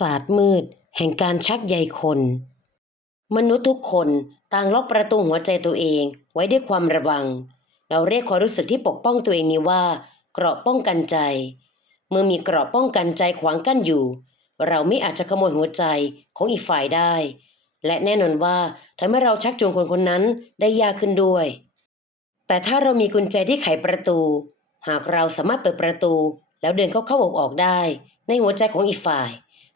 ศาสตร์มืด แห่งการชักใยคน มนุษย์ทุกคนต่างล็อกประตูหัวใจตัวเองไว้ด้วยความระวัง เราเรียกความรู้สึกที่ปกป้องตัวเองนี้ว่า เกราะป้องกันใจ เมื่อมีเกราะป้องกันใจขวางกั้นอยู่ เราไม่อาจจะขโมยหัวใจของอีกฝ่ายได้ และแน่นอนว่าทำให้เราชักจูงคนคนนั้นได้ยากขึ้นด้วย แต่ถ้าเรามีกุญแจที่ไขประตู หากเราสามารถเปิดประตูแล้วเดินเข้าเข้าออกออกได้ ในหัวใจของอีกฝ่าย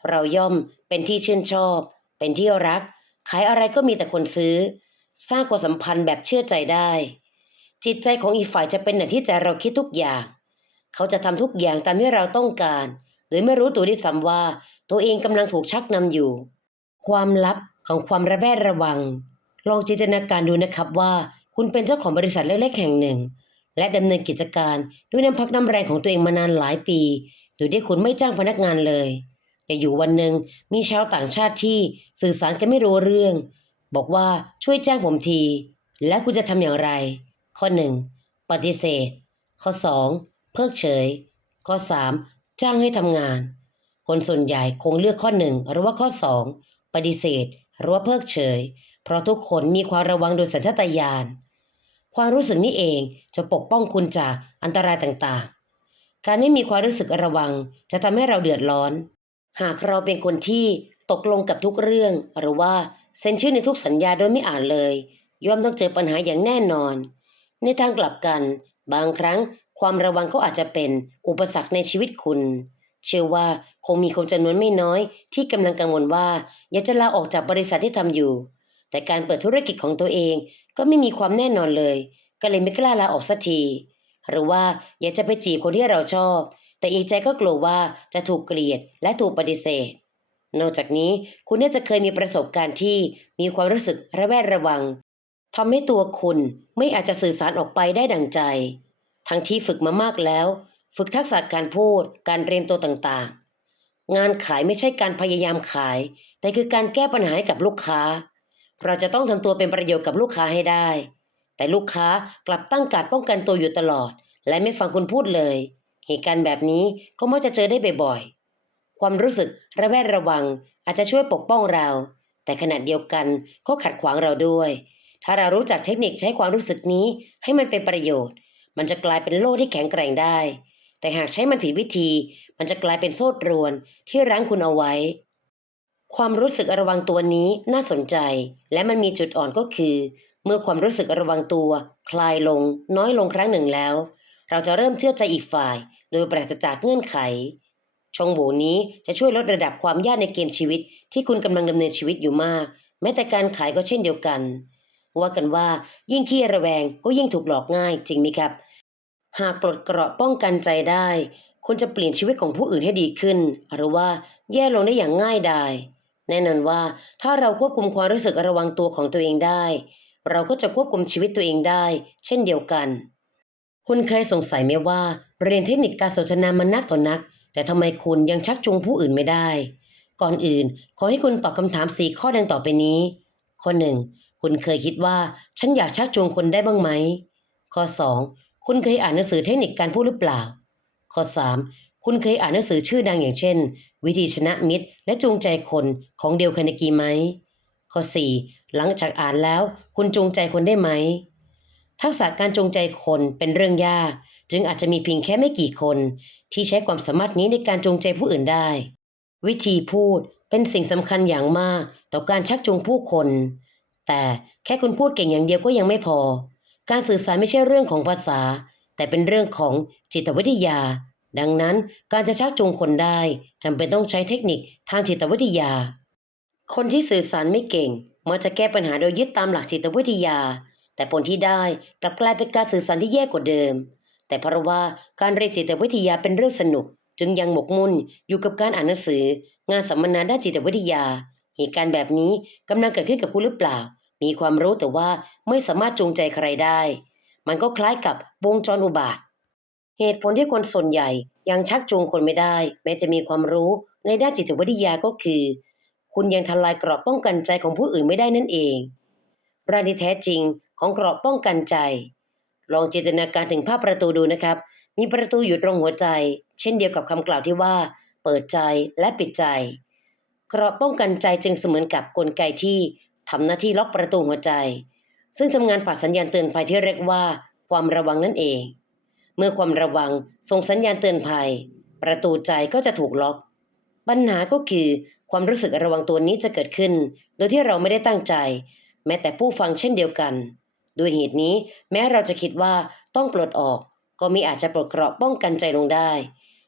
เราย่อมเป็นที่ชื่นชอบ เป็นที่รัก ขายอะไรก็มีแต่คนซื้อ สร้างความสัมพันธ์แบบเชื่อใจได้ จิตใจของอีกฝ่ายจะเป็นอย่างที่ใจเราคิดทุกอย่าง เขาจะทำทุกอย่างตามที่เราต้องการ โดยไม่รู้ตัวด้วยซ้ำว่า ตัวเองกำลังถูกชักนำอยู่ ความลับของความระแวดระวัง ลองจินตนาการดูนะครับว่า คุณเป็นเจ้าของบริษัทเล็กๆแห่งหนึ่ง และดำเนินกิจการด้วยน้ำพักน้ำแรงของตัวเองมานานหลายปีโดยที่คุณไม่จ้างพนักงานเลย แต่อยู่วันหนึ่งมีชาวต่างชาติที่สื่อสารกันไม่รู้เรื่อง บอกว่าช่วยแจ้งผมที และคุณจะทำอย่างไร ข้อ 1. ปฏิเสธ ข้อ 2. เพิกเฉย ข้อ 3. จ้างให้ทำงาน คนส่วนใหญ่คงเลือกข้อ 1 หรือว่าข้อ 2 ปฏิเสธหรือว่าเพิกเฉย เพราะทุกคนมีความระวังโดยสัญชาตญาณความรู้สึกนี้เองจะปกป้องคุณจากอันตรายต่างๆ การไม่มีความรู้สึกระวังจะทำให้เราเดือดร้อน หากเราเป็นคนที่ตกลงกับทุกเรื่อง หรือว่าเซ็นชื่อในทุกสัญญาโดยไม่อ่านเลย ย่อมต้องเจอปัญหาอย่างแน่นอน ในทางกลับกัน บางครั้งความระวังก็อาจจะเป็นอุปสรรคในชีวิตคุณ เชื่อว่าคงมีคนจำนวนไม่น้อย ที่กำลังกังวลว่า อยากจะลาออกจากบริษัทที่ทำอยู่ แต่การเปิดธุรกิจของตัวเองก็ไม่มีความแน่นอนเลย ก็เลยไม่กล้าลาออกสักที หรือว่าอยากจะไปจีบคนที่เราชอบ แต่อีกใจก็กลัวว่าจะถูกเกลียดและถูกปฏิเสธ นอกจากนี้คุณน่าจะเคยมีประสบการณ์ที่มีความรู้สึกระแวดระวังทำให้ตัวคุณไม่อาจจะสื่อสารออกไปได้ดังใจ ทั้งที่ฝึกมามากแล้ว ฝึกทักษะการพูด การเรียนตัวต่างๆ งานขายไม่ใช่การพยายามขาย แต่คือการแก้ปัญหาให้กับลูกค้า เราจะต้องทำตัวเป็นประโยชน์กับลูกค้าให้ได้ แต่ลูกค้ากลับตั้งการป้องกันตัวอยู่ตลอด และไม่ฟังคุณพูดเลย เหตุการณ์แบบนี้ก็มักจะเจอได้บ่อยๆ ความรู้สึกระแวดระวังอาจจะช่วยปกป้องเรา แต่ขณะเดียวกันก็ขัดขวางเราด้วย ถ้าเรารู้จักเทคนิคใช้ความรู้สึกนี้ให้มันเป็นประโยชน์ มันจะกลายเป็นโล่ที่แข็งแกร่งได้ แต่หากใช้มันผิดวิธี มันจะกลายเป็นโซ่ตรวนที่รั้งคุณเอาไว้ ความรู้สึกระวังตัวนี้น่าสนใจ และมันมีจุดอ่อนก็คือ เมื่อความรู้สึกระวังตัว คลายลง น้อยลงครั้งหนึ่งแล้ว เราจะเริ่มเชื่อใจอีกฝ่าย โดยปราศจากเงื่อนไข ช่องโหว่นี้จะช่วยลดระดับความยากในเกมชีวิต ที่คุณกำลังดำเนินชีวิตอยู่มาก แม้แต่การขายก็เช่นเดียวกัน ว่ากันว่ายิ่งขี้ระแวงก็ยิ่งถูกหลอกง่ายจริงไหมครับ หากปลดเกราะป้องกันใจได้ คุณจะเปลี่ยนชีวิตของผู้อื่นให้ดีขึ้น หรือว่าแย่ลงได้อย่างง่ายดายแน่นอนว่าถ้าเราควบคุมความรู้สึกระวังตัวของตัวเองได้ เราก็จะควบคุมชีวิตตัวเองได้ เช่นเดียวกัน คุณเคยสงสัยไหมว่าเรียนเทคนิคการสนทนามันนักต่อนนัก แต่ทำไมคุณยังชักจูงผู้อื่นไม่ได้ ก่อนอื่น ขอให้คุณตอบคำถามสี่ข้อดังต่อไปนี้ ข้อหนึ่งคุณเคยคิดว่าฉันอยากชักจูงคนได้บ้างไหม ข้อ 2. คุณเคยอ่านหนังสือเทคนิคการพูดหรือเปล่า ข้อ 3. คุณเคยอ่านหนังสือชื่อดังอย่างเช่น วิธีชนะมิตร และจูงใจคนของเดลคาเนกีไหม ข้อ 4. หลังจากอ่านแล้ว คุณจูงใจคนได้ไหม ทักษะการจงใจคนเป็นเรื่องยาก จึงอาจจะมีเพียงแค่ไม่กี่คน ที่ใช้ความสามารถนี้ในการจงใจผู้อื่นได้ วิธีพูดเป็นสิ่งสำคัญอย่างมากต่อการชักจูงผู้คน แต่แค่คุณพูดเก่งอย่างเดียวก็ยังไม่พอ การสื่อสารไม่ใช่เรื่องของภาษา แต่เป็นเรื่องของจิตวิทยา ดังนั้นการจะชักจูงคนได้จำเป็นต้องใช้เทคนิคทางจิตวิทยา คนที่สื่อสารไม่เก่งมักจะแก้ปัญหาโดยยึดตามหลักจิตวิทยา แต่ผลที่ได้กลับกลายเป็นการสื่อสารที่แย่กว่าเดิม แต่เพราะว่าการเรียนจิตวิทยาเป็นเรื่องสนุก จึงยังหมกมุ่นอยู่กับการอ่านหนังสือ งานสัมมนาด้านจิตวิทยา เหตุการณ์แบบนี้กำลังเกิดขึ้นกับคุณหรือเปล่า มีความรู้แต่ว่าไม่สามารถจูงใจใครได้ มันก็คล้ายกับวงจรอุบาท เหตุผลที่คนส่วนใหญ่ยังชักจูงคนไม่ได้ แม้จะมีความรู้ในด้านจิตวิทยาก็คือ คุณยังทลายกรอบป้องกันใจของผู้อื่นไม่ได้นั่นเองรายที่แท้จริง ของเกรอบป้องกันใจ ลองจินตนาการถึงภาพประตูดูนะครับ มีประตูอยู่ตรงหัวใจ เช่นเดียวกับคำกล่าวที่ว่า เปิดใจและปิดใจ เกราะป้องกันใจจึงเสมือนกับกลไกที่ทำหน้าที่ล็อกประตูหัวใจ ซึ่งทำงานผ่านสัญญาณเตือนภัยที่เรียกว่า ความระวังนั่นเอง เมื่อความระวังส่งสัญญาณเตือนภัย ประตูใจก็จะถูกล็อก ปัญหาก็คือความรู้สึกระวังตัวนี้จะเกิดขึ้น โดยที่เราไม่ได้ตั้งใจ แม้แต่ผู้ฟังเช่นเดียวกัน ด้วยเหตุนี้ แม้เราจะคิดว่าต้องปลดออก ก็มีอาจจะปลดเกราะป้องกันใจลงได้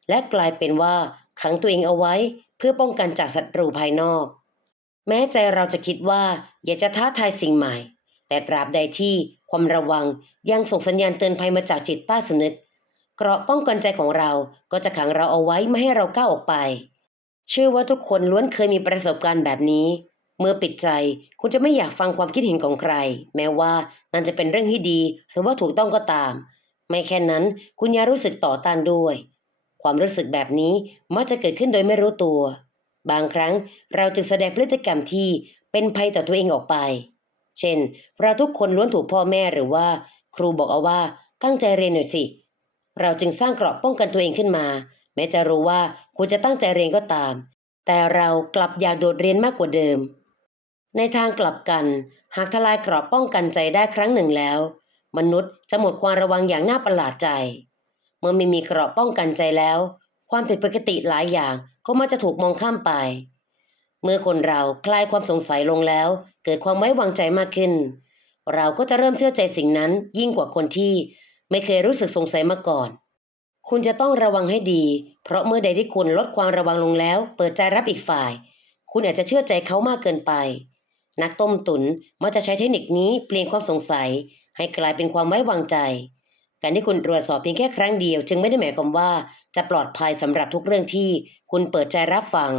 และกลายเป็นว่าขังตัวเองเอาไว้เพื่อป้องกันจากศัตรูภายนอก แม้ใจเราจะคิดว่าอยากจะท้าทายสิ่งใหม่ แต่ตราบใดที่ความระวังยังส่งสัญญาณเตือนภัยมาจากจิตใต้สำนึกเกราะป้องกันใจของเราก็จะขังเราเอาไว้ไม่ให้เราก้าวออกไป เชื่อว่าทุกคนล้วนเคยมีประสบการณ์แบบนี้ เมื่อปิดใจ คุณจะไม่อยากฟังความคิดเห็นของใคร แม้ว่านั่นจะเป็นเรื่องที่ดี หรือว่าถูกต้องก็ตาม ไม่แค่นั้น คุณยังรู้สึกต่อต้านด้วย ความรู้สึกแบบนี้มักจะเกิดขึ้นโดยไม่รู้ตัว บางครั้งเราจึงแสดงพฤติกรรมที่เป็นภัยต่อตัวเองออกไป เช่น เราทุกคนล้วนถูกพ่อแม่หรือว่า ครูบอกเอาว่าตั้งใจเรียนหน่อยสิ เราจึงสร้างกราะป้องกันตัวเองขึ้นมา แม้จะรู้ว่าควรจะตั้งใจเรียนก็ตาม แต่เรากลับอยากโดดเรียนมากกว่าเดิม ในทางกลับกัน หากทลายกราะป้องกันใจได้ครั้งหนึ่งแล้ว มนุษย์จะหมดความระวังอย่างน่าประหลาดใจ เมื่อไม่มีกราะป้องกันใจแล้ว ความผิดปกติหลายอย่างก็มักจะถูกมองข้ามไป เมื่อคนเราคลายความสงสัยลงแล้ว เกิดความไว้วางใจมากขึ้น เราก็จะเริ่มเชื่อใจสิ่งนั้นยิ่งกว่าคนที่ไม่เคยรู้สึกสงสัยมาก่อน คุณจะต้องระวังให้ดี เพราะเมื่อใดที่คุณลดความระวังลงแล้ว เปิดใจรับอีกฝ่าย คุณอาจจะเชื่อใจเขามากเกินไป นักต้มตุนมักจะใช้เทคนิคนี้เปลี่ยนความสงสัย ให้กลายเป็นความไว้วางใจ การที่คุณตรวจสอบเพียงแค่ครั้งเดียว จึงไม่ได้หมายความว่าจะปลอดภัยสำหรับทุกเรื่องที่คุณเปิดใจรับฟัง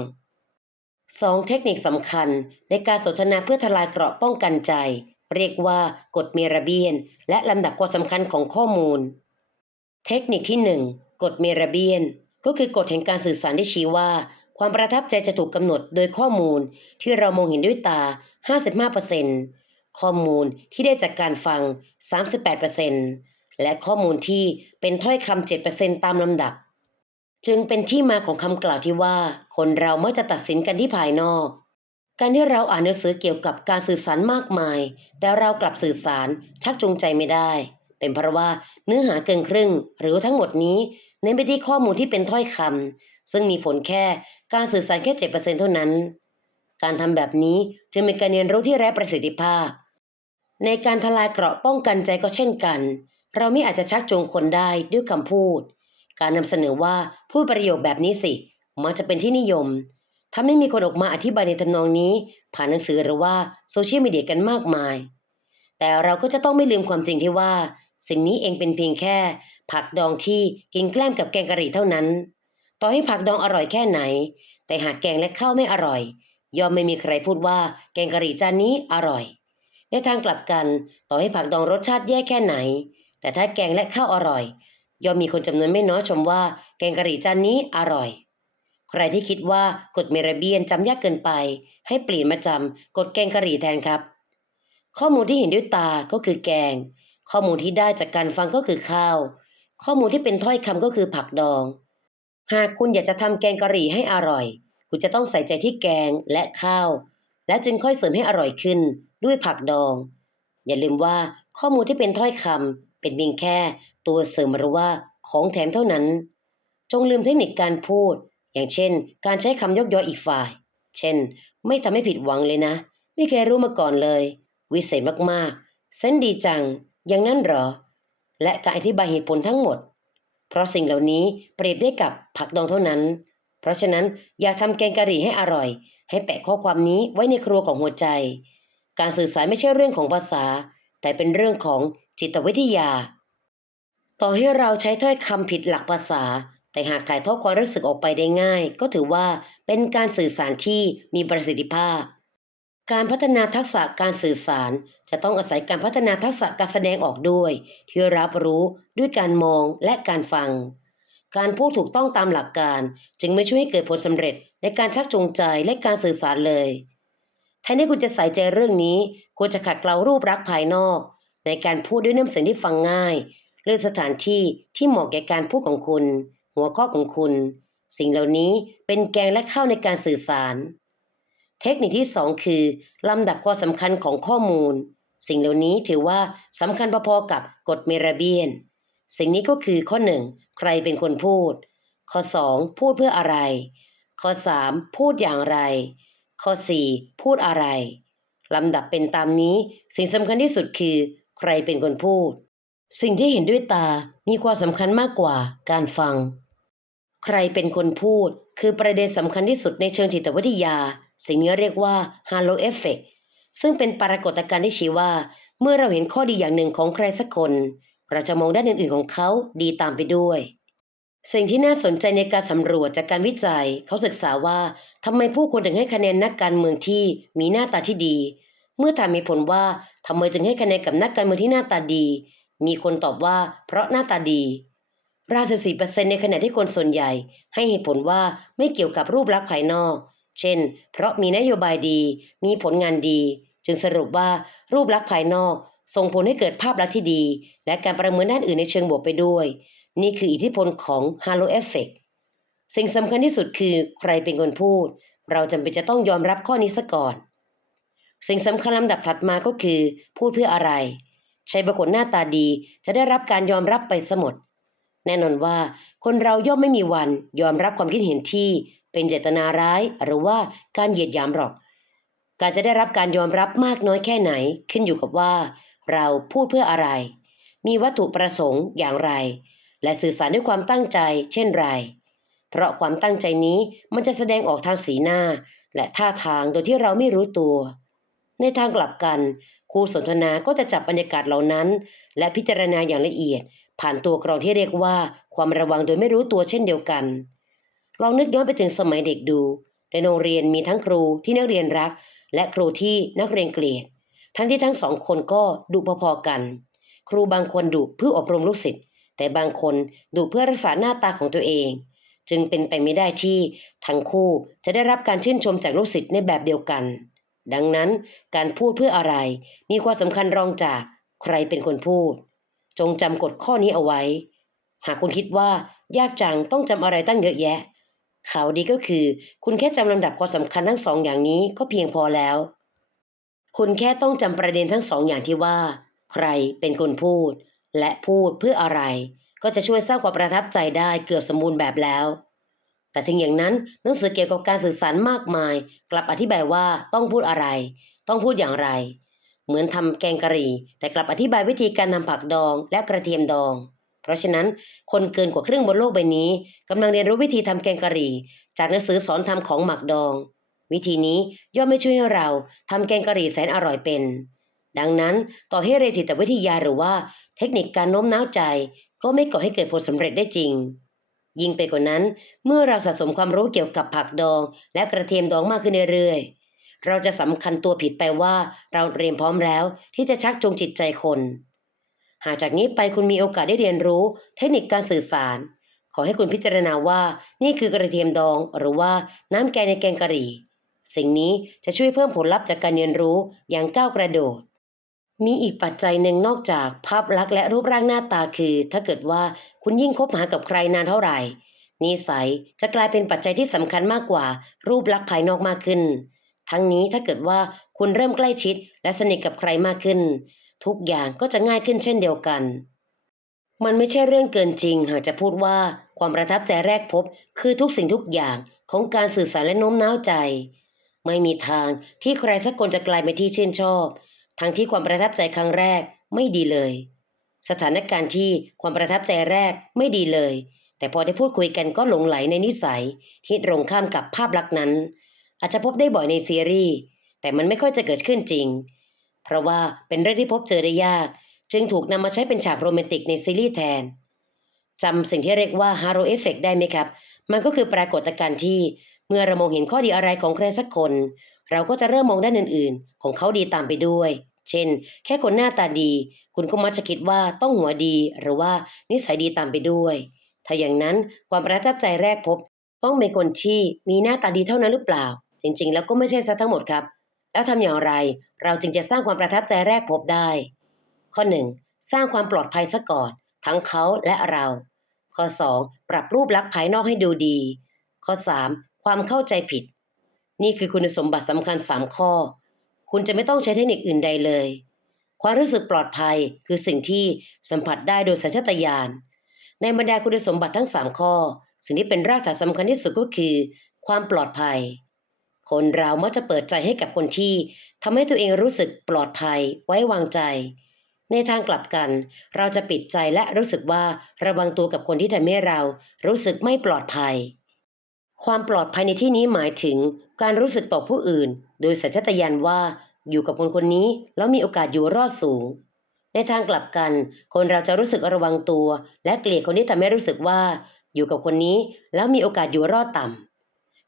สองเทคนิคสำคัญในการสนทนาเพื่อทลายเกราะป้องกันใจ เรียกว่ากฎเมรเบียน และลำดับความสำคัญของข้อมูล เทคนิคที่หนึ่งกฎเมรเบียน ก็คือกฎแห่งการสื่อสารที่ชี้ว่า ความประทับใจจะถูกกำหนดโดยข้อมูลที่เรามองเห็นด้วยตา 55%ข้อมูลที่ได้จากการฟัง 38%และข้อมูลที่เป็นถ้อยคำ7%ตามลำดับ จึงเป็นที่มาของคำกล่าวที่ว่า คนเรามักจะตัดสินกันที่ภายนอก การที่เราอ่านหนังสือเกี่ยวกับการสื่อสารมากมาย แต่เรากลับสื่อสารชักจูงใจไม่ได้ เป็นเพราะว่าเนื้อหาเกินครึ่ง หรือทั้งหมดนี้เน้นไปที่ข้อมูลที่เป็นถ้อยคำ ซึ่งมีผลแค่การสื่อสารแค่ 7%เท่านั้น การทำแบบนี้จึงเป็นการเรียนรู้ที่ไร้ประสิทธิภาพ ในการทลายเกราะป้องกันใจก็เช่นกัน เราไม่อาจจะชักจูงคนได้ด้วยคำพูด การนำเสนอว่าพูดประโยคแบบนี้สิมักจะเป็นที่นิยมถ้าไม่มีคนออกมาอธิบายในทำนองนี้ ผ่านหนังสือหรือว่าโซเชียลมีเดียกันมากมาย แต่เราก็จะต้องไม่ลืมความจริงที่ว่า สิ่งนี้เองเป็นเพียงแค่ ผักดองที่กินแกล้มกับแกงกะหรี่เท่านั้น ต่อให้ผักดองอร่อยแค่ไหน แต่หากแกงและข้าวไม่อร่อย ย่อมไม่มีใครพูดว่าแกงกะหรี่จานนี้อร่อย ในทางกลับกัน ต่อให้ผักดองรสชาติแย่แค่ไหน แต่ถ้าแกงและข้าวอร่อย ย่อมมีคนจำนวนไม่น้อยชมว่าแกงกะหรี่จานนี้อร่อย ใครที่คิดว่ากฎเมรเบียนจำยากเกินไป ให้เปลี่ยนมาจำกฎแกงกะหรี่แทนครับ ข้อมูลที่เห็นด้วยตาก็คือแกง ข้อมูลที่ได้จากการฟังก็คือข้าว ข้อมูลที่เป็นถ้อยคำก็คือผักดอง หากคุณอยากจะทำแกงกะหรี่ให้อร่อย คุณจะต้องใส่ใจที่แกงและข้าว และจึงค่อยเสริมให้อร่อยขึ้นด้วยผักดอง อย่าลืมว่าข้อมูลที่เป็นถ้อยคำเป็นเพียงแค่ตัวเสริมหรือว่าของแถมเท่านั้น จงลืมเทคนิคการพูด อย่างเช่น การใช้คำยกย่ออีกฝ่าย เช่น ไม่ทำให้ผิดหวังเลยนะ ไม่เคยรู้มาก่อนเลย วิเศษมากๆ เส้นดีจัง อย่างนั้นหรอ และการอธิบายเหตุผลทั้งหมด เพราะสิ่งเหล่านี้เปรียบได้กับผักดองเท่านั้น เพราะฉะนั้นอยากทำแกงกะหรี่ให้อร่อย ให้แปะข้อความนี้ไว้ในครัวของหัวใจ การสื่อสารไม่ใช่เรื่องของภาษา แต่เป็นเรื่องของจิตวิทยา ต่อให้เราใช้ถ้อยคำผิดหลักภาษา แต่หากถ่ายทอดความรู้สึกออกไปได้ง่าย ก็ถือว่าเป็นการสื่อสารที่มีประสิทธิภาพ การพัฒนาทักษะการสื่อสาร จะต้องอาศัยการพัฒนาทักษะการแสดงออกด้วย ที่รับรู้ด้วยการมองและการฟัง การพูดถูกต้องตามหลักการ จึงไม่ช่วยให้เกิดผลสำเร็จในการชักจูงใจและการสื่อสารเลยแทนที่คุณจะใส่ใจเรื่องนี้ควรจะขัดเกลารูปลักษณ์ภายนอก ในการพูดด้วยน้ำเสียงที่ฟังง่ายเลือกสถานที่ที่เหมาะแก่การพูดของคุณ หัวข้อของคุณ สิ่งเหล่านี้เป็นแกงและข้าวในการสื่อสาร เทคนิคที่ 2 คือ ลำดับความสำคัญของข้อมูล สิ่งเหล่านี้ถือว่าสำคัญพอๆกับกฎเมราเบียน สิ่งนี้ก็คือข้อ 1 ใครเป็นคนพูด ข้อ 2 พูดเพื่ออะไร ข้อ 3 พูดอย่างไร ข้อ 4 พูดอะไร ลำดับเป็นตามนี้ สิ่งสำคัญที่สุดคือ ใครเป็นคนพูด สิ่งที่เห็นด้วยตามีความสำคัญมากกว่าการฟัง ใครเป็นคนพูด คือประเด็นสำคัญที่สุดในเชิงจิตวิทยา สิ่งนี้เรียกว่า Halo Effect ซึ่งเป็นปรากฏการณ์ที่ชี้ว่า เมื่อเราเห็นข้อดีอย่างหนึ่งของใครสักคน เราจะมองด้านอื่นๆของเขาดีตามไปด้วย สิ่งที่น่าสนใจในการสำรวจจากการวิจัย เขาศึกษาว่าทำไมผู้คนถึงให้คะแนนนักการเมืองที่มีหน้าตาที่ดี เมื่อถามมีผลว่าทำไมจึงให้คะแนนกับนักการเมืองที่หน้าตาดี มีคนตอบว่าเพราะหน้าตาดีราว14%ในขณะที่คนส่วนใหญ่ ให้เหตุผลว่าไม่เกี่ยวกับรูปลักษณ์ภายนอก เช่น เพราะมีนโยบายดี มีผลงานดี จึงสรุปว่ารูปลักษณ์ภายนอก ส่งผลให้เกิดภาพลักษณ์ที่ดี และการประเมินด้านอื่นในเชิงบวกไปด้วย นี่คืออิทธิพลของ Halo Effect สิ่งสำคัญที่สุดคือใครเป็นคนพูด เราจำเป็นจะต้องยอมรับข้อนี้ซะก่อน สิ่งสำคัญลำดับถัดมาก็คือ พูดเพื่ออะไร ใช้บุคคลหน้าตาดีจะได้รับการยอมรับไปสมดแน่นอนว่าคนเราย่อมไม่มีวันยอมรับความคิดเห็นที่ เป็นเจตนาร้ายหรือว่าการเหยียดหยามหรอก การจะได้รับการยอมรับมากน้อยแค่ไหนขึ้นอยู่กับว่า เราพูดเพื่ออะไร มีวัตถุประสงค์อย่างไร และสื่อสารด้วยความตั้งใจเช่นไร เพราะความตั้งใจนี้มันจะแสดงออกทางสีหน้า และท่าทางโดยที่เราไม่รู้ตัว ในทางกลับกันครูสนทนาก็จะจับบรรยากาศเหล่านั้น และพิจารณาอย่างละเอียด ผ่านตัวกรองที่เรียกว่า ความระวังโดยไม่รู้ตัวเช่นเดียวกัน ลองนึกย้อนไปถึงสมัยเด็กดู ในโรงเรียนมีทั้งครูที่นักเรียนรัก และครูที่นักเรียนเกลียด ทั้งที่ทั้งสองคนก็ดุพอๆกัน ครูบางคนดุเพื่ออบรมลูกศิษย์ แต่บางคนดุเพื่อรักษาหน้าตาของตัวเอง จึงเป็นไปไม่ได้ที่ทั้งคู่จะได้รับการชื่นชมจากลูกศิษย์ในแบบเดียวกัน ดังนั้นการพูดเพื่ออะไร มีความสำคัญรองจากใครเป็นคนพูด จงจำกฎข้อนี้เอาไว้ หากคุณคิดว่ายากจังต้องจำอะไรตั้งเยอะแยะ ข่าวดีก็คือ คุณแค่จำลำดับความสำคัญทั้งสองอย่างนี้ก็เพียงพอแล้ว คุณแค่ต้องจำประเด็นทั้งสองอย่างที่ว่า ใครเป็นคนพูด และพูดเพื่ออะไร ก็จะช่วยสร้างความประทับใจได้เกือบสมบูรณ์แบบแล้ว แต่ถึงอย่างนั้นหนังสือเกี่ยวกับการสื่อสารมากมาย กลับอธิบายว่าต้องพูดอะไร ต้องพูดอย่างไร เหมือนทำแกงกะหรี่ แต่กลับอธิบายวิธีการทำผักดองและกระเทียมดอง เพราะฉะนั้นคนเกินกว่าครึ่งบนโลกใบนี้กำลังเรียนรู้วิธีทำแกงกะหรี่ จากหนังสือสอนทำของหมักดอง วิธีนี้ย่อมไม่ช่วยให้เราทำแกงกะหรี่แสนอร่อยเป็น ดังนั้นต่อให้เรียนจิตวิทยาหรือว่าเทคนิคการโน้มน้าวใจ ก็ไม่ก่อให้เกิดผลสำเร็จได้จริง ยิ่งไปกว่านั้น เมื่อเราสะสมความรู้เกี่ยวกับผักดอง และกระเทียมดองมากขึ้นเรื่อยๆเราจะสำคัญตัวผิดไปว่าเราเตรียมพร้อมแล้วที่จะชักจูงจิตใจคน หากจากนี้ไปคุณมีโอกาสได้เรียนรู้ เทคนิคการสื่อสาร ขอให้คุณพิจารณาว่านี่คือกระเทียมดองหรือว่าน้ำแกงในแกงกะหรี่ สิ่งนี้จะช่วยเพิ่มผลลัพธ์จากการเรียนรู้อย่างก้าวกระโดด มีอีกปัจจัยหนึ่งนอกจากภาพลักษณ์และรูปร่างหน้าตาคือ ถ้าเกิดว่าคุณยิ่งคบหากับใครนานเท่าไหร่นิสัยจะกลายเป็นปัจจัยที่สำคัญมากกว่า รูปลักษณ์ภายนอกมากขึ้น ทั้งนี้ถ้าเกิดว่าคุณเริ่มใกล้ชิดและสนิทกับใครมากขึ้น ทุกอย่างก็จะง่ายขึ้นเช่นเดียวกัน มันไม่ใช่เรื่องเกินจริง หากจะพูดว่าความประทับใจแรกพบ คือทุกสิ่งทุกอย่างของการสื่อสารและโน้มน้าวใจ ไม่มีทางที่ใครสักคนจะกลายเป็นที่ชื่นชอบ ทั้งที่ความประทับใจครั้งแรกไม่ดีเลย สถานการณ์ที่ความประทับใจแรกไม่ดีเลย แต่พอได้พูดคุยกันก็หลงไหลในนิสัยที่ตรงข้ามกับภาพลักษณ์นั้น อาจจะพบได้บ่อยในซีรีส์แต่มันไม่ค่อยจะเกิดขึ้นจริง เพราะว่าเป็นเรื่องที่พบเจอได้ยาก จึงถูกนำมาใช้เป็นฉากโรแมนติกในซีรีส์แทนจำสิ่งที่เรียกว่า Halo Effect ได้ไหมครับ มันก็คือปรากฏการณ์ที่ เมื่อเรามองเห็นข้อดีอะไรของใครสักคน เราก็จะเริ่มมองด้านอื่น ๆ ของเขาดีตามไปด้วย เช่น แค่คนหน้าตาดี คุณก็มักจะคิดว่าต้องหัวดีหรือว่านิสัยดีตามไปด้วย ถ้าอย่างนั้นความประทับใจแรกพบ ต้องเป็นคนที่มีหน้าตาดีเท่านั้นหรือเปล่า จริง ๆ แล้วก็ไม่ใช่ซะทั้งหมดครับ แล้วทำอย่างไร เราจึงจะสร้างความประทับใจแรกพบได้ ข้อ 1. สร้างความปลอดภัยซะก่อน ทั้งเขาและเรา ข้อ 2. ปรับรูปลักษณ์ภายนอกให้ดูดี ข้อ 3. ความเข้าใจผิด นี่คือคุณสมบัติสำคัญ 3 ข้อ คุณจะไม่ต้องใช้เทคนิคอื่นใดเลย ความรู้สึกปลอดภัยคือสิ่งที่สัมผัสได้โดยสัญชาตญาณในบรรดาคุณสมบัติทั้ง 3 ข้อ สิ่งที่เป็นรากฐานสำคัญที่สุดก็คือ ความปลอดภัย คนเรามักจะเปิดใจให้กับคนที่ทำให้ตัวเองรู้สึกปลอดภัยไว้วางใจ ในทางกลับกัน เราจะปิดใจและรู้สึกว่าระวังตัวกับคนที่ทำให้เรารู้สึกไม่ปลอดภัย ความปลอดภัยในที่นี้หมายถึงการรู้สึกต่อผู้อื่น โดยสัญชาตญาณว่าอยู่กับคนคนนี้แล้วมีโอกาสอยู่รอดสูง ในทางกลับกัน คนเราจะรู้สึกระวังตัว และเกลียดคนที่ทำให้รู้สึกว่า อยู่กับคนนี้แล้วมีโอกาสอยู่รอดต่ำ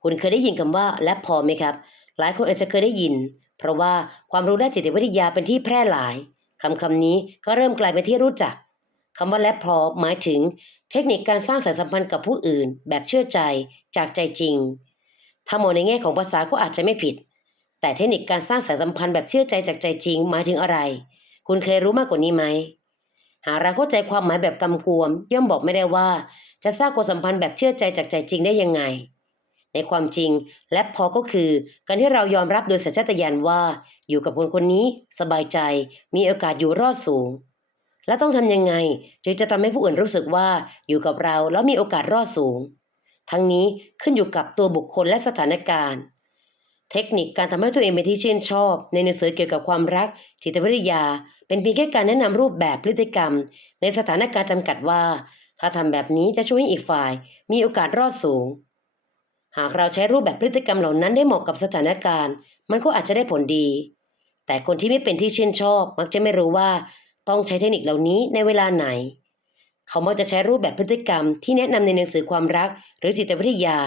คุณเคยได้ยินคำว่าและพอไหมครับ หลายคนอาจจะเคยได้ยิน เพราะว่าความรู้ด้านจิตวิทยาเป็นที่แพร่หลายคำคำนี้ก็เริ่มกลายเป็นที่รู้จักคำว่าและพอหมายถึง เทคนิคการสร้างสายสัมพันธ์กับผู้อื่น แบบเชื่อใจจากใจจริง ถ้ามองในแง่ของภาษาก็อาจจะไม่ผิด แต่เทคนิคการสร้างสายสัมพันธ์แบบเชื่อใจจากใจจริง หมายถึงอะไร คุณเคยรู้มากกว่านี้ไหมหากเราเข้าใจความหมายแบบกำกวม ย่อมบอกไม่ได้ว่า จะสร้างความสัมพันธ์แบบเชื่อใจจากใจจริงได้ยังไง ในความจริงและพอก็คือ การที่เรายอมรับโดยสัญชาตญาณว่า อยู่กับคนคนนี้สบายใจ มีโอกาสอยู่รอดสูง และต้องทำยังไงจึงจะทำให้ผู้อื่นรู้สึกว่าอยู่กับเราแล้วมีโอกาสรอดสูง ทั้งนี้ขึ้นอยู่กับตัวบุคคลและสถานการณ์ เทคนิคการทำให้ตัวเองเป็นที่ชื่นชอบ ในหนังสือเกี่ยวกับความรัก จิตวิทยา เป็นเพียงแค่การแนะนำรูปแบบพฤติกรรม ในสถานการณ์จำกัดว่า ถ้าทำแบบนี้จะช่วยให้อีกฝ่าย มีโอกาสรอดสูง หากเราใช้รูปแบบพฤติกรรมเหล่านั้นได้เหมาะกับสถานการณ์ มันก็อาจจะได้ผลดี แต่คนที่ไม่เป็นที่ชื่นชอบ มักจะไม่รู้ว่าต้องใช้เทคนิคเหล่านี้ในเวลาไหน เขามักจะใช้รูปแบบพฤติกรรมที่แนะนำในหนังสือความรัก หรือจิตวิทยา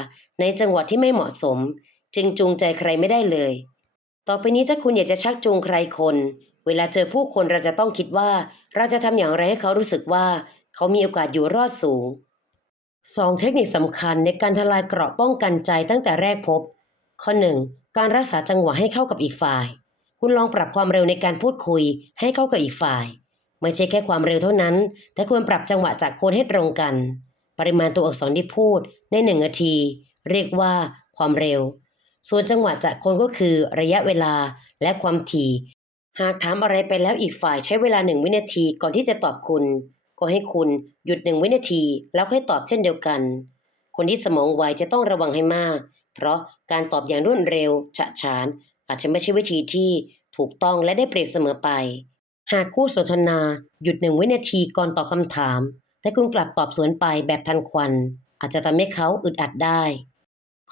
ในจังหวะที่ไม่เหมาะสม จึงจูงใจใครไม่ได้เลย ต่อไปนี้ถ้าคุณอยากจะชักจูงใครคน เวลาเจอผู้คนเราจะต้องคิดว่า เราจะทำอย่างไรให้เขารู้สึกว่า เขามีโอกาสอยู่รอดสูง สองเทคนิคสำคัญในการทลายเกราะป้องกันใจตั้งแต่แรกพบ ข้อ 1. การรักษาจังหวะให้เข้ากับอีกฝ่าย คุณลองปรับความเร็วในการพูดคุยให้เข้ากับอีกฝ่าย ไม่ใช่แค่ความเร็วเท่านั้น แต่ควรปรับจังหวะจากคนให้ตรงกัน ปริมาณตัวอักษรที่พูดในหนึ่งนาที เรียกว่าความเร็ว ส่วนจังหวะจากคนก็คือ ระยะเวลาและความถี่ หากถามอะไรไปแล้วอีกฝ่ายใช้เวลาหนึ่งวินาทีก่อนที่จะตอบคุณ ก็ให้คุณหยุดหนึ่งวินาทีแล้วค่อยตอบเช่นเดียวกัน คนที่สมองไวจะต้องระวังให้มาก เพราะการตอบอย่างรวดเร็วฉะฉาน อาจจะไม่ใช่วิธีที่ถูกต้องและได้เปรียบเสมอไป หากคู่สนทนาหยุดหนึ่งวินาทีก่อนตอบคำถาม แต่คุณกลับตอบสวนไปแบบทันควัน อาจจะทำให้เขาอึดอัดได้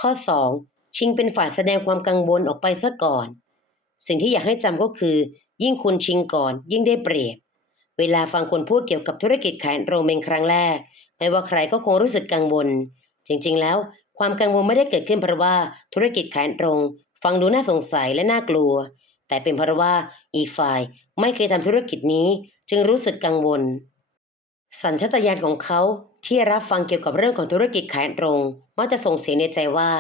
ข้อ 2. ชิงเป็นฝ่ายแสดงความกังวลออกไปซะก่อน สิ่งที่อยากให้จำก็คือ ยิ่งคุณชิงก่อน ยิ่งได้เปรียบ เวลาฟังคนพูดเกี่ยวกับธุรกิจขายโรงเป็นครั้งแรก ไม่ว่าใครก็คงรู้สึกกังวล จริงๆ แล้ว ความกังวลไม่ได้เกิดขึ้นเพราะว่าธุรกิจขายตรง ฟังดูน่าสงสัยและน่ากลัว แต่เป็นเพราะว่าอีกฝ่ายไม่เคยทำธุรกิจนี้ จึงรู้สึกกังวล สัญชาตญาณของเขาที่รับฟังเกี่ยวกับเรื่องของธุรกิจขายตรงมักจะส่งเสียงในใจว่า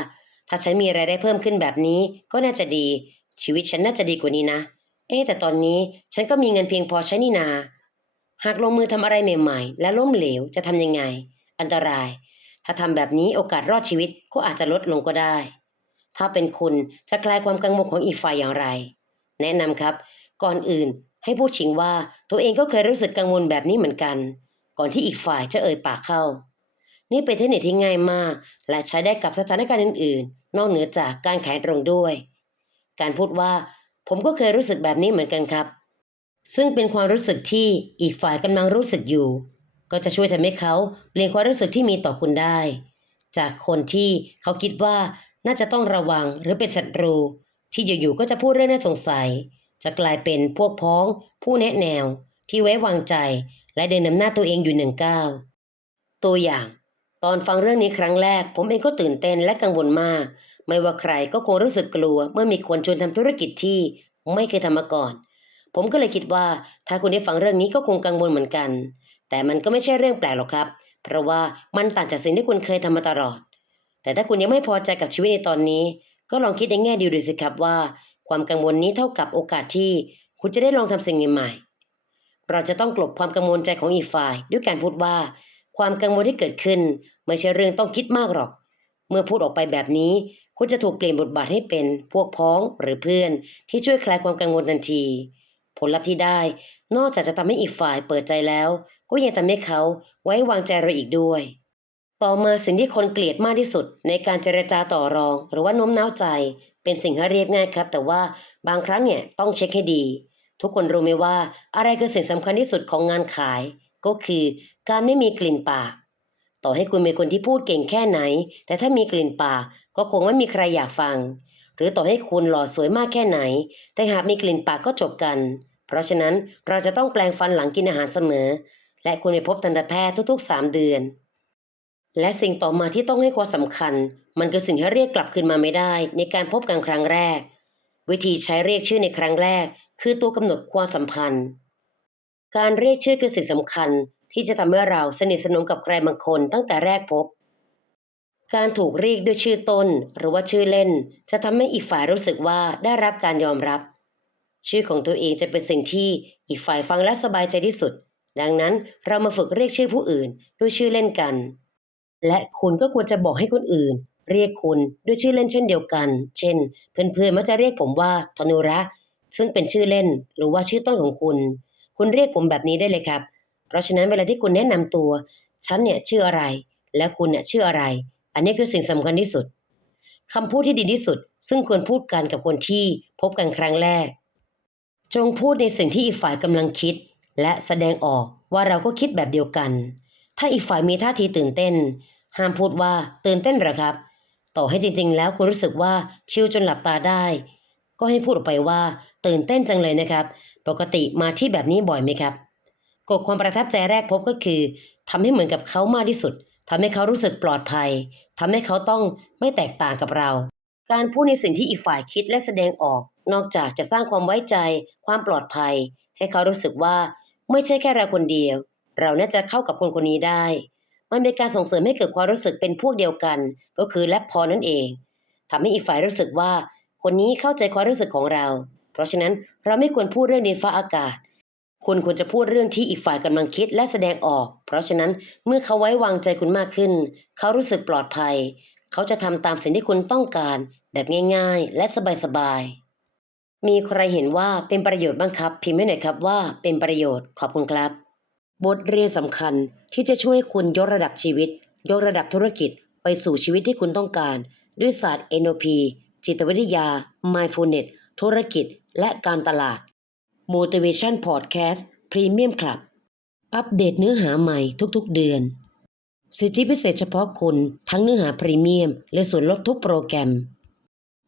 ถ้าฉันมีรายได้เพิ่มขึ้นแบบนี้ก็น่าจะดี ชีวิตฉันน่าจะดีกว่านี้นะ เอ๊แต่ตอนนี้ฉันก็มีเงินเพียงพอใช้นี่นา หากลงมือทำอะไรใหม่ๆ และล้มเหลวจะทำยังไง อันตราย ถ้าทำแบบนี้โอกาสรอดชีวิตก็อาจจะลดลงก็ได้ ถ้าเป็นคุณจะคลายความกังวลของอีกฝ่ายอย่างไร แนะนำครับ ก่อนอื่นให้พูดชิงว่าตัวเองก็เคยรู้สึกกังวลแบบนี้เหมือนกัน ก่อนที่อีกฝ่ายจะเอ่ยปากเข้า นี่เป็นเทคนิคที่ง่ายมาก และใช้ได้กับสถานการณ์อื่นๆ นอกเหนือจากการขายตรงด้วย การพูดว่า ผมก็เคยรู้สึกแบบนี้เหมือนกันครับ ซึ่งเป็นความรู้สึกที่อีกฝ่ายกำลังรู้สึกอยู่ ก็จะช่วยทำให้เขาเปลี่ยนความรู้สึกที่มีต่อคุณได้ จากคนที่เขาคิดว่าน่าจะต้องระวังหรือเป็นศัตรู ที่อยู่ๆก็จะพูดเรื่องน่าสงสัย จะกลายเป็นพวกพ้อง ผู้แนะแนว ที่ไว้วางใจ และเดินนำหน้าตัวเองอยู่หนึ่งก้าวตัวอย่าง ตอนฟังเรื่องนี้ครั้งแรก ผมเองก็ตื่นเต้นและกังวลมาก ไม่ว่าใครก็คงรู้สึกกลัว เมื่อมีคนชวนทำธุรกิจที่ไม่เคยทำมาก่อน ผมก็เลยคิดว่า ถ้าคุณได้ฟังเรื่องนี้ก็คงกังวลเหมือนกัน แต่มันก็ไม่ใช่เรื่องแปลกหรอกครับ เพราะว่ามันต่างจากสิ่งที่คุณเคยทำมาตลอด แต่ถ้าคุณยังไม่พอใจกับชีวิตในตอนนี้ ก็ลองคิดในแง่ดีดูสิครับว่า ความกังวลนี้เท่ากับโอกาสที่ คุณจะได้ลองทำสิ่งใหม่ๆเราจะต้องกลบความกังวลใจของอีกฝ่าย ด้วยการพูดว่า ความกังวลที่เกิดขึ้น ไม่ใช่เรื่องต้องคิดมากหรอก เมื่อพูดออกไปแบบนี้คุณจะถูกเปลี่ยนบทบาทให้เป็นพวกพ้องหรือเพื่อนที่ช่วยคลายความกังวลทันที ผลลัพธ์ที่ได้ นอกจากจะทำให้อีกฝ่ายเปิดใจแล้ว ก็ยังทำให้เขาไว้วางใจเราอีกด้วย ต่อมาสิ่งที่คนเกลียดมากที่สุด ในการเจรจาต่อรอง หรือว่าโน้มน้าวใจ เป็นสิ่งที่เรียบง่ายครับ แต่ว่าบางครั้งเนี่ยต้องเช็คให้ดี ทุกคนรู้ไหมว่าอะไรคือสิ่งสำคัญที่สุดของงานขาย ก็คือการไม่มีกลิ่นปากต่อให้คุณเป็นคนที่พูดเก่งแค่ไหน แต่ถ้ามีกลิ่นปากก็คงไม่มีใครอยากฟัง หรือต่อให้คุณหล่อสวยมากแค่ไหน แต่หากมีกลิ่นปากก็จบกัน เพราะฉะนั้นเราจะต้องแปลงฟันหลังกินอาหารเสมอ และควรไปพบทันตแพทย์ทุกๆ 3 เดือน และสิ่งต่อมาที่ต้องให้ความสำคัญ มันคือสิ่งที่เรียกกลับคืนมาไม่ได้ ในการพบกันครั้งแรก วิธีใช้เรียกชื่อในครั้งแรก คือตัวกำหนดความสัมพันธ์ การเรียกชื่อคือสิ่งสำคัญที่จะทำให้เราสนิทสนมกับใครบางคนตั้งแต่แรกพบ การถูกเรียกด้วยชื่อต้นหรือว่าชื่อเล่น จะทำให้อีกฝ่ายรู้สึกว่าได้รับการยอมรับ ชื่อของตัวเองจะเป็นสิ่งที่อีกฝ่ายฟังและสบายใจที่สุด ดังนั้นเรามาฝึกเรียกชื่อผู้อื่นด้วยชื่อเล่นกัน และคุณก็ควรจะบอกให้คนอื่น เรียกคุณด้วยชื่อเล่นเช่นเดียวกัน เช่น เพื่อนๆมักจะเรียกผมว่าธนุระ ซึ่งเป็นชื่อเล่นหรือว่าชื่อต้นของคุณ คุณเรียกผมแบบนี้ได้เลยครับ เพราะฉะนั้นเวลาที่คุณแนะนำตัว ฉันเนี่ยชื่ออะไร และคุณเนี่ยชื่ออะไร อันนี้คือสิ่งสำคัญที่สุดคำพูดที่ดีที่สุด ซึ่งควรพูดกันกับคนที่พบกันครั้งแรก จงพูดในสิ่งที่อีกฝ่ายกำลังคิด และแสดงออกว่าเราก็คิดแบบเดียวกัน ถ้าอีกฝ่ายมีท่าทีตื่นเต้น ห้ามพูดว่าตื่นเต้นหรอครับ ต่อให้จริงๆ แล้วคุณรู้สึกว่าชิลจนหลับตาได้ ก็ให้พูดออกไปว่า ตื่นเต้นจังเลยนะครับ ปกติมาที่แบบนี้บ่อยไหมครับกฎความประทับใจแรกพบก็คือทำให้เหมือนกับเขามากที่สุดทำให้เขารู้สึกปลอดภัยทำให้เขาต้องไม่แตกต่างกับเรา การพูดในสิ่งที่อีกฝ่ายคิดและแสดงออก นอกจากจะสร้างความไว้ใจ ความปลอดภัย ให้เขารู้สึกว่าไม่ใช่แค่เราคนเดียว เราน่าจะเข้ากับคนคนนี้ได้ มันเป็นการส่งเสริมให้เกิดความรู้สึกเป็นพวกเดียวกัน ก็คือและพอนั่นเองทำให้อีกฝ่ายรู้สึกว่า คนนี้เข้าใจความรู้สึกของเรา เพราะฉะนั้นเราไม่ควรพูดเรื่องดินฟ้าอากาศคุณควรจะพูดเรื่องที่อีกฝ่ายกำลังคิดและแสดงออก เพราะฉะนั้นเมื่อเขาไว้วางใจคุณมากขึ้น เขารู้สึกปลอดภัย เขาจะทำตามสิ่งที่คุณต้องการ แบบง่ายๆ และสบายๆ มีใครเห็นว่าเป็นประโยชน์บ้างครับ พิมพ์ไว้หน่อยครับว่าเป็นประโยชน์ขอบคุณครับ บทเรียนสำคัญที่จะช่วยคุณยกระดับชีวิต ยกระดับธุรกิจไปสู่ชีวิตที่คุณต้องการ ด้วยศาสตร์ NLP จิตวิทยา Mindfulness ธุรกิจ และการตลาด Motivation Podcast Premium Club อัปเดตเนื้อหาใหม่ทุกๆเดือน สิทธิพิเศษเฉพาะคุณทั้งเนื้อหาพรีเมียม และส่วนลดทุกโปรแกรม